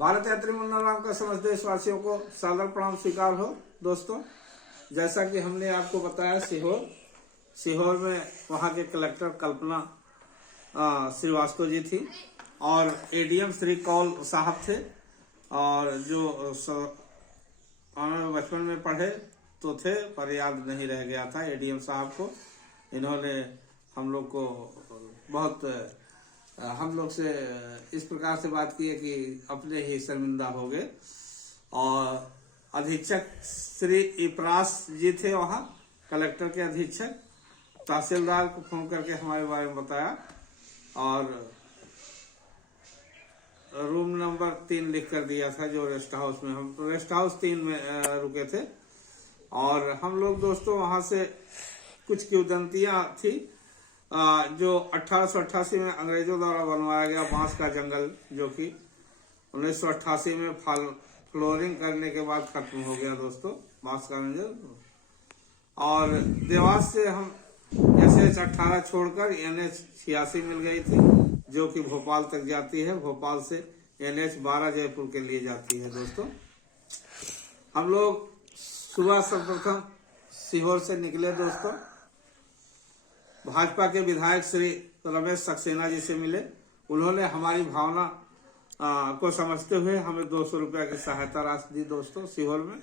भारत यात्री मुन्ना राम का समस्त देशवासियों को सादर प्रणाम स्वीकार हो। दोस्तों, जैसा कि हमने आपको बताया, सीहोर में वहाँ के कलेक्टर कल्पना श्रीवास्तव जी थी और एडीएम श्री कौल साहब थे, और जो बचपन में पढ़े तो थे पर याद नहीं रह गया था एडीएम साहब को। इन्होंने हम लोग को बहुत हम लोग से इस प्रकार से बात की है कि अपने ही शर्मिंदा हो गए। और अधीक्षक श्री इपरास जी थे वहाँ, कलेक्टर के अधीक्षक, तहसीलदार को फोन करके हमारे बारे में बताया और रूम नंबर 3 लिख कर दिया था, जो रेस्ट हाउस में हम रेस्ट हाउस 3 में रुके थे। और हम लोग दोस्तों वहां से कुछ किंवदंतियां थी जो 1888 में अंग्रेजों द्वारा बनवाया गया बांस का जंगल, जो कि 1988 में फ्लोरिंग करने के बाद खत्म हो गया दोस्तों, बांस का जंगल। और देवास से हम SH 18 छोड़कर NH 86 मिल गई थी, जो कि भोपाल तक जाती है। भोपाल से NH 12 जयपुर के लिए जाती है। दोस्तों, हम लोग सुबह सर्वप्रथम सीहोर से निकले। दोस्तों, भाजपा के विधायक श्री रमेश सक्सेना जी से मिले। उन्होंने हमारी भावना को समझते हुए हमें 200 रुपया की सहायता राशि दी दोस्तों सीहोर में।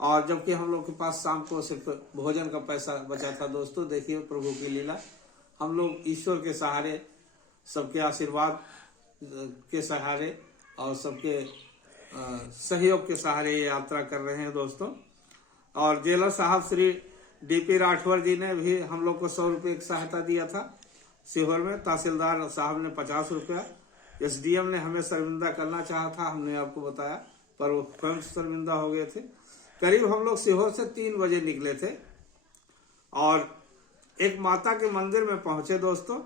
और जबकि हम लोग के पास शाम को सिर्फ भोजन का पैसा बचा था। दोस्तों, देखिए प्रभु की लीला, हम लोग ईश्वर के सहारे, सबके आशीर्वाद के सहारे और सबके सहयोग के सहारे ये यात्रा कर रहे हैं दोस्तों। और जेलर साहब श्री DP राठौर जी ने भी हम लोग को 100 रुपये की सहायता दिया था सीहोर में। तहसीलदार साहब ने 50 रुपया। SDM ने हमें शर्मिंदा करना चाहा था, हमने आपको बताया, पर वो स्वयं शर्मिंदा हो गए थे। करीब हम लोग सीहोर से 3 बजे निकले थे और एक माता के मंदिर में पहुंचे दोस्तों।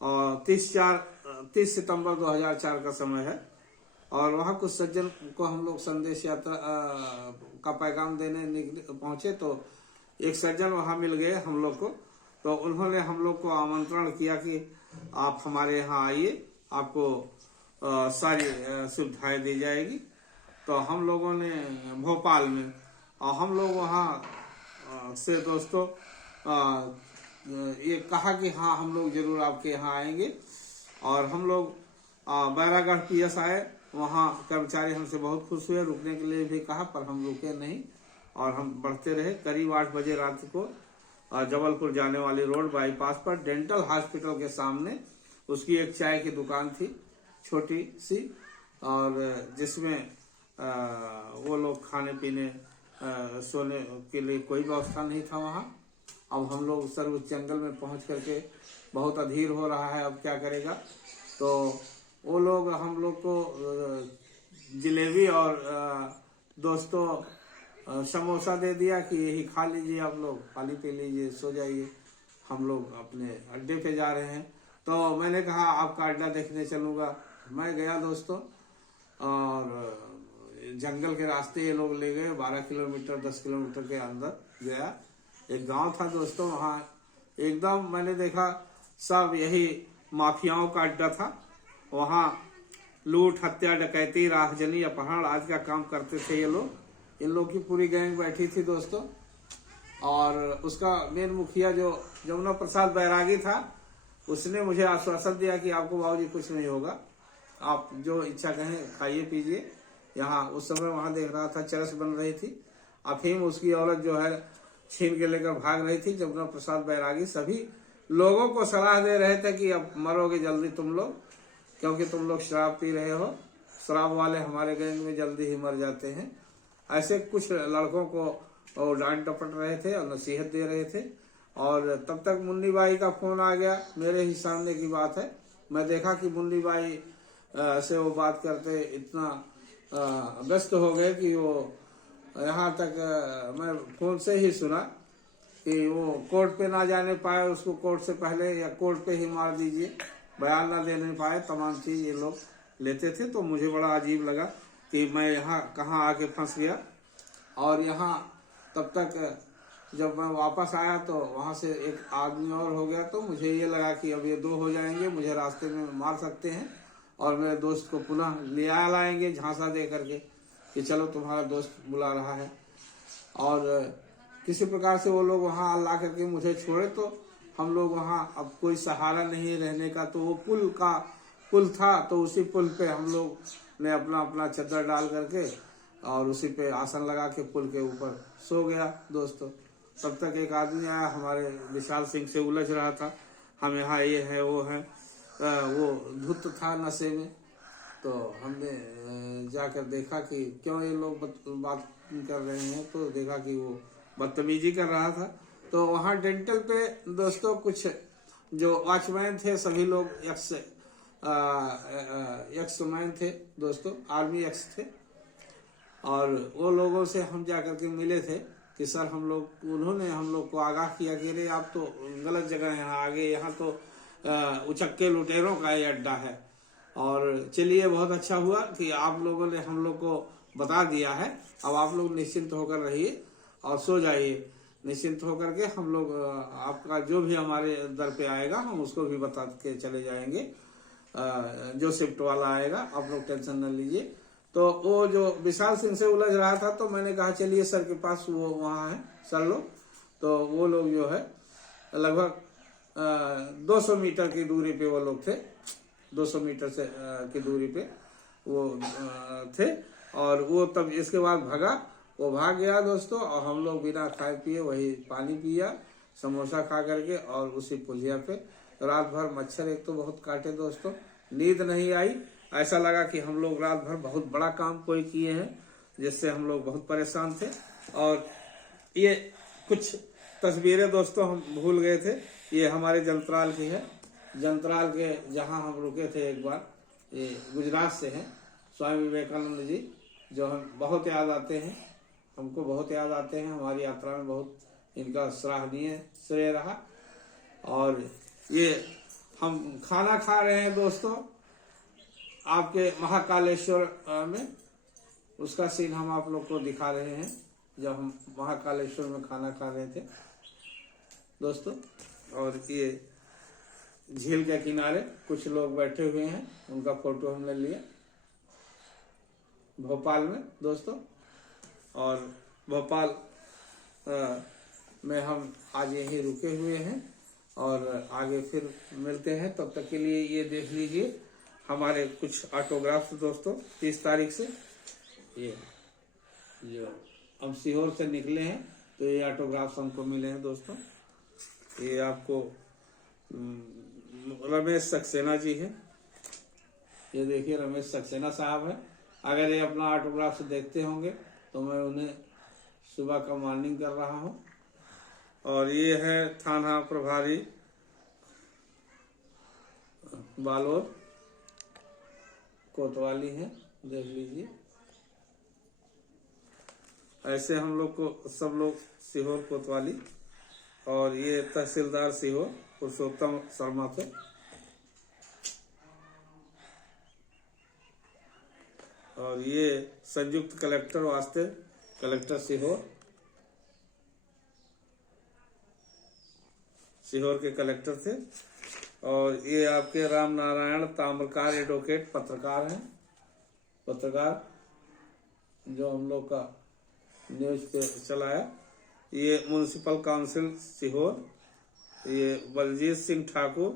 और 30 सितंबर 2004 का समय है। और वहाँ कुछ सज्जन को हम लोग संदेश यात्रा का पैगाम देने पहुंचे तो एक सज्जन वहाँ मिल गए हम लोग को। तो उन्होंने हम लोग को आमंत्रण किया कि आप हमारे यहाँ आइए, आपको सारी सुविधाएं दी जाएगी। तो हम लोगों ने भोपाल में, और हम लोग वहाँ से दोस्तों ये कहा कि हाँ, हम लोग जरूर आपके यहाँ आएंगे। और हम लोग बैरागढ़ PS आए। वहाँ कर्मचारी हमसे बहुत खुश हुए, रुकने के लिए भी कहा, पर हम रुके नहीं और हम बढ़ते रहे। करीब 8 बजे रात को जबलपुर जाने वाली रोड बाईपास पर डेंटल हॉस्पिटल के सामने उसकी एक चाय की दुकान थी, छोटी सी, और जिसमें वो लोग खाने पीने सोने के लिए कोई व्यवस्था नहीं था वहाँ। अब हम लोग सर उस जंगल में पहुँच करके बहुत अधीर हो रहा है, अब क्या करेगा। तो वो लोग हम लोग को जलेबी और दोस्तों समोसा दे दिया कि यही खा लीजिए, आप लोग पानी पी लीजिए, सो जाइए, हम लोग अपने अड्डे पे जा रहे हैं। तो मैंने कहा आपका अड्डा देखने चलूँगा। मैं गया दोस्तों, और जंगल के रास्ते ये लोग ले गए। 12 किलोमीटर 10 किलोमीटर के अंदर गया एक गांव था दोस्तों। वहाँ एकदम मैंने देखा सब यही माफियाओं का अड्डा था। वहाँ लूट, हत्या, डकैती, राहजनी, अपहरण आज का काम करते थे ये लोग। इन लोग की पूरी गैंग बैठी थी दोस्तों। और उसका मेन मुखिया जो जमुना प्रसाद बैरागी था, उसने मुझे आश्वासन दिया कि आपको बाबूजी कुछ नहीं होगा, आप जो इच्छा कहें खाइए पीजिए। यहाँ उस समय वहाँ देख रहा था चरस बन रही थी, अफीम उसकी औरत जो है छीन के लेकर भाग रही थी। जमुना प्रसाद बैरागी सभी लोगों को सलाह दे रहे थे कि अब मरोगे जल्दी तुम लोग, क्योंकि तुम लोग शराब पी रहे हो, शराब वाले हमारे गैंग में जल्दी ही मर जाते हैं। ऐसे कुछ लड़कों को डांट डपट रहे थे और नसीहत दे रहे थे। और तब तक मुन्नी बाई का फोन आ गया, मेरे ही सामने की बात है। मैं देखा कि मुन्नी बाई से वो बात करते इतना व्यस्त हो गए कि वो यहाँ तक मैं फोन से ही सुना कि वो कोर्ट पे ना जाने पाए, उसको कोर्ट से पहले या कोर्ट पे ही मार दीजिए, बयान ना देने पाए, तमाम चीज ये लोग लेते थे। तो मुझे बड़ा अजीब लगा कि मैं यहाँ कहाँ आके फंस गया। और यहाँ तब तक जब मैं वापस आया तो वहाँ से एक आदमी और हो गया। तो मुझे ये लगा कि अब ये 2 हो जाएंगे, मुझे रास्ते में मार सकते हैं। और मेरे दोस्त को पुनः ले लाएंगे झांसा दे करके कि चलो तुम्हारा दोस्त बुला रहा है। और किसी प्रकार से वो लोग वहाँ ला करके मुझे छोड़े, तो हम लोग वहाँ, अब कोई सहारा नहीं रहने का, तो वो पुल था, तो उसी पुल पे हम लोग ने अपना अपना चद्दर डाल करके और उसी पे आसन लगा के पुल के ऊपर सो गया दोस्तों। तब तक एक आदमी आया, हमारे विशाल सिंह से उलझ रहा था, हम यहाँ ये है वो है, वो धुत था नशे में। तो हमने जाकर देखा कि क्यों ये लोग बात कर रहे हैं, तो देखा कि वो बदतमीजी कर रहा था। तो वहाँ डेंटल पे दोस्तों कुछ जो वॉचमैन थे सभी लोग एक्स मैन थे दोस्तों, आर्मी एक्स थे। और वो लोगों से हम जाकर के मिले थे कि सर उन्होंने हम लोग को आगाह किया कि अरे आप तो गलत जगह हैं, यहाँ आगे, यहाँ तो उचक्के लुटेरों का ये अड्डा है। और चलिए बहुत अच्छा हुआ कि आप लोगों ने हम लोग को बता दिया है। अब आप लोग निश्चिंत होकर रहिए और सो जाइए। निश्चिंत होकर के हम लोग आपका जो भी हमारे दर पे आएगा हम उसको भी बता के चले जाएंगे। जो शिफ्ट वाला आएगा आप लोग टेंशन न लीजिए। तो वो जो विशाल सिंह से उलझ रहा था, तो मैंने कहा चलिए सर के पास, वो वहाँ है सर लोग। तो वो लोग जो है लगभग 200 मीटर की दूरी पे वो लोग थे, 200 मीटर से की दूरी पे वो थे। और वो तब इसके बाद वो भाग गया दोस्तों। और हम लोग बिना खाए पिए वही पानी पिया, समोसा खा करके, और उसी पुलिया पे रात भर मच्छर एक तो बहुत काटे दोस्तों, नींद नहीं आई। ऐसा लगा कि हम लोग रात भर बहुत बड़ा काम कोई किए हैं, जिससे हम लोग बहुत परेशान थे। और ये कुछ तस्वीरें दोस्तों हम भूल गए थे, ये हमारे जंतराल की है। जंतराल के जहाँ हम रुके थे एक बार, ये गुजरात से हैं स्वामी विवेकानंद जी, जो हम बहुत याद आते हैं, हमको बहुत याद आते हैं। हमारी यात्रा में बहुत इनका सराहनीय श्रेय रहा। और ये हम खाना खा रहे हैं दोस्तों आपके महाकालेश्वर में, उसका सीन हम आप लोग को दिखा रहे हैं जब हम महाकालेश्वर में खाना खा रहे थे दोस्तों। और ये झील के किनारे कुछ लोग बैठे हुए हैं, उनका फोटो हमने लिया भोपाल में दोस्तों। और भोपाल में हम आज यहीं रुके हुए हैं और आगे फिर मिलते हैं। तब तक के लिए ये देख लीजिए हमारे कुछ ऑटोग्राफ्स दोस्तों। 30 तारीख से ये जो हम सीहोर से निकले हैं, तो ये ऑटोग्राफ्स हमको मिले हैं दोस्तों। ये आपको रमेश सक्सेना जी है, ये देखिए रमेश सक्सेना साहब है। अगर ये अपना ऑटोग्राफ से देखते होंगे तो मैं उन्हें सुबह का मॉर्निंग कर रहा हूँ। और ये है थाना प्रभारी बालोद कोतवाली है, देख लीजिए। ऐसे हम लोग को सब लोग सीहोर कोतवाली। और ये तहसीलदार सीहोर पुरुषोत्तम शर्मा थे। और ये संयुक्त कलेक्टर वास्ते कलेक्टर सीहोर के कलेक्टर थे। और ये आपके राम नारायण ताम्रकार एडवोकेट पत्रकार हैं, पत्रकार जो हम लोग का न्यूज पे चलाया। ये म्युनिसिपल काउंसिल सीहोर, ये बलजीत सिंह ठाकुर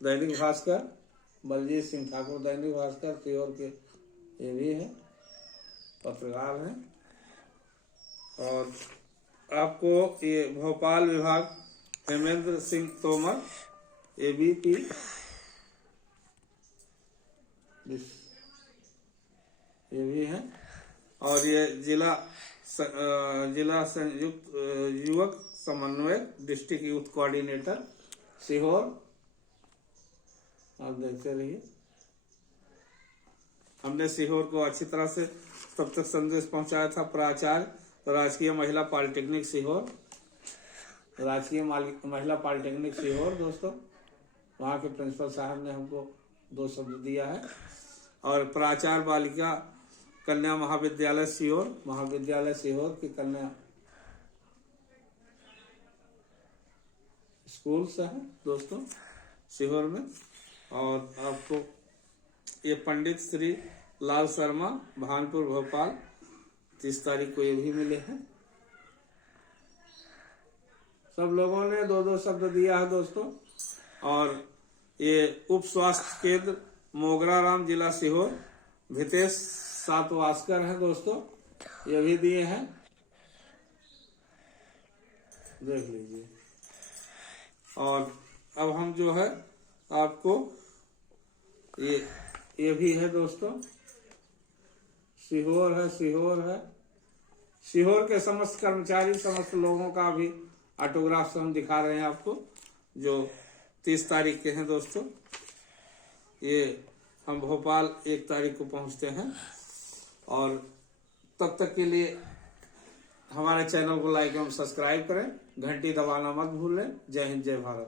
दैनिक भास्कर, बलजीत सिंह ठाकुर दैनिक भास्कर सीहोर के ये भी हैं, पत्रकार हैं। और आपको ये भोपाल विभाग हेमेंद्र सिंह तोमर ABP, ये भी हैं। और ये जिला संयुक्त युवक समन्वयक डिस्ट्रिक्ट यूथ कोऑर्डिनेटर सीहोर, आप देखते रहिए। हमने सीहोर को अच्छी तरह से तब तक संदेश पहुंचाया था। प्राचार्य राजकीय महिला पॉलिटेक्निक सीहोर, राजकीय महिला पॉलिटेक्निक सीहोर दोस्तों, वहाँ के प्रिंसिपल साहब ने हमको 2 शब्द दिया है। और प्राचार्य बालिका कन्या महाविद्यालय सीहोर, महाविद्यालय सीहोर की कन्या स्कूल से है दोस्तों सीहोर में। और आपको ये पंडित श्री लाल शर्मा, भानपुर भोपाल, 30 तारीख को ये भी मिले हैं। सब लोगों ने 2-2 शब्द दिया है दोस्तों। और ये उप स्वास्थ्य केंद्र मोगराराम, जिला सीहोर, भितेश सातवासकर है दोस्तों, ये भी दिए हैं, देख लीजिए। और अब हम जो है आपको ये भी है दोस्तों, सीहोर है, सीहोर के समस्त कर्मचारी, समस्त लोगों का भी ऑटोग्राफ हम दिखा रहे हैं आपको, जो 30 तारीख के हैं दोस्तों। ये हम भोपाल 1 तारीख को पहुंचते हैं। और तब तक के लिए हमारे चैनल को लाइक एवं सब्सक्राइब करें, घंटी दबाना मत भूलें। जय हिंद, जय भारत।